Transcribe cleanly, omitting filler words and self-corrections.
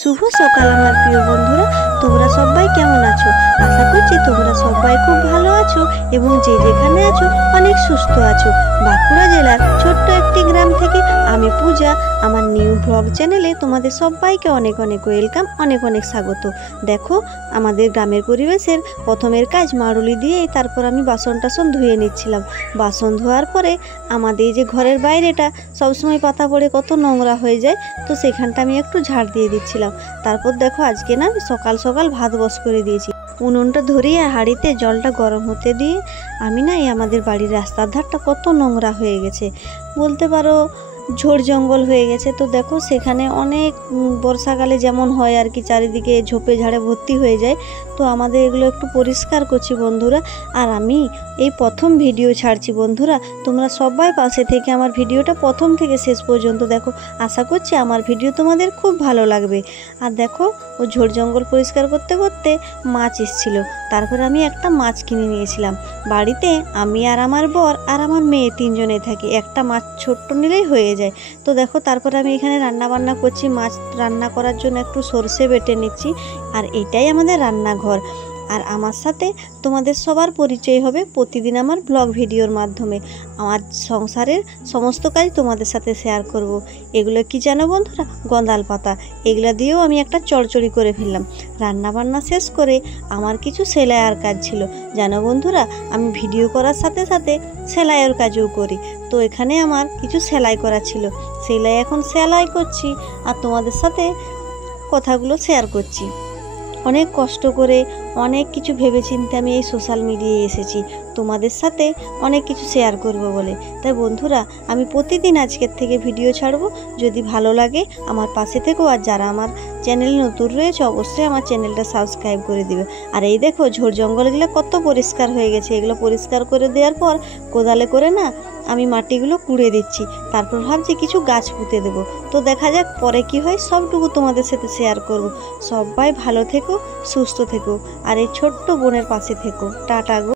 শুভ সকাল আমার প্রিয় বন্ধুরা, তোমরা সবাই কেমন আছো? আশা করছি তোমরা সবাই খুব ভালো আছো এবং যে যেখানে আছো অনেক সুস্থ আছো। বাঁকুড়া জেলার ছোট্ট একটি গ্রাম থেকে আমি পূজা, আমার নিউ ব্লগ চ্যানেলে তোমাদের সবাইকে অনেক অনেক ওয়েলকাম, অনেক অনেক স্বাগত। দেখো, আমাদের গ্রামের পরিবেশের প্রথমের কাজ মাড়ুলি দিয়েই তারপর আমি বাসন টাসন ধুয়ে নিচ্ছিলাম। বাসন ধোয়ার পরে আমাদের যে ঘরের বাইরেটা সবসময় পাতা পড়ে কত নোংরা হয়ে যায়, তো সেখানটা আমি একটু ঝাড় দিয়ে দিচ্ছিলাম। তারপর দেখো, আজকে না আমি সকাল সকাল ভাত বস করে দিয়েছি। উনুনটা ধরিয়ে হাঁড়িতে জলটা গরম হতে দিয়ে আমি না এই আমাদের বাড়ির রাস্তার ধারটা কত নোংরা হয়ে গেছে, বলতে পারো ঝোড় জঙ্গল হয়ে গেছে। তো দেখো, সেখানে অনেক বর্ষাকালে যেমন হয় আর কি, চারিদিকে ঝোপে ঝাড়ে ভর্তি হয়ে যায়। তো আমাদের এগুলো একটু পরিষ্কার করছি বন্ধুরা। আর আমি এই প্রথম ভিডিও ছাড়ছি বন্ধুরা, তোমরা সবাই পাশে থেকে আমার ভিডিওটা প্রথম থেকে শেষ পর্যন্ত দেখো। আশা করছি আমার ভিডিও তোমাদের খুব ভালো লাগবে। আর দেখো, ও ঝোড় জঙ্গল পরিষ্কার করতে করতে মাছ এসেছিল, তারপরে আমি একটা মাছ কিনে নিয়েছিলাম। বাড়িতে আমি আর আমার বর আর আমার মেয়ে তিনজনে থাকি, একটা মাছ ছোট্ট নিলেই হয়ে যায়। তো দেখো, তারপরে আমি এখানে রান্না বান্না করছি। মাছ রান্না করার জন্য একটু সর্ষে বেটে নিচ্ছি। আর এটাই আমাদের রান্নাঘর। আর আমার সাথে তোমাদের সবার পরিচয় হবে প্রতিদিন আমার ব্লগ ভিডিওর মাধ্যমে। আমার সংসারের সমস্ত কাজ তোমাদের সাথে শেয়ার করব। এগুলো কি জানো বন্ধুরা? গঁদাল পাতা, এগুলো দিয়েও আমি একটা চড়চড়ি করে ফেললাম। রান্না বান্না শেষ করে আমার কিছু সেলাইয়ের কাজ ছিল জানো বন্ধুরা। আমি ভিডিও করার সাথে সাথে সেলাইয়ের কাজও করি। তো এখানে আমার কিছু সেলাই করা ছিল, সেলাই এখন সেলাই করছি আর তোমাদের সাথে কথাগুলো শেয়ার করছি। অনেক কষ্ট করে অনেক কিছু ভেবেচিন্তে আমি এই সোশ্যাল মিডিয়ায় এসেছি তোমাদের সাথে অনেক কিছু শেয়ার করব বলে। তাই বন্ধুরা, আমি প্রতিদিন আজকের থেকে ভিডিও ছাড়বো। যদি ভালো লাগে আমার পাশে থেকো, আর যারা আমার চ্যানেল নতুন রয়েছে অবশ্যই আমার চ্যানেলটা সাবস্ক্রাইব করে দিবে। আর এই দেখো, ঝোড় জঙ্গলগুলো কত পরিষ্কার হয়ে গেছে। এগুলো পরিষ্কার করে দেওয়ার পর কোদালে করে না আমি মাটিগুলো কুড়ে দিচ্ছি। তারপর ভাবছি কিছু গাছ পুঁতে দেবো। তো দেখা যাক পরে কি হয়, সবটুকু তোমাদের সাথে শেয়ার করব। সবাই ভালো থেকো, সুস্থ থেকো, আর এই ছোট্ট বোনের পাশে থেকো। টাটা গো।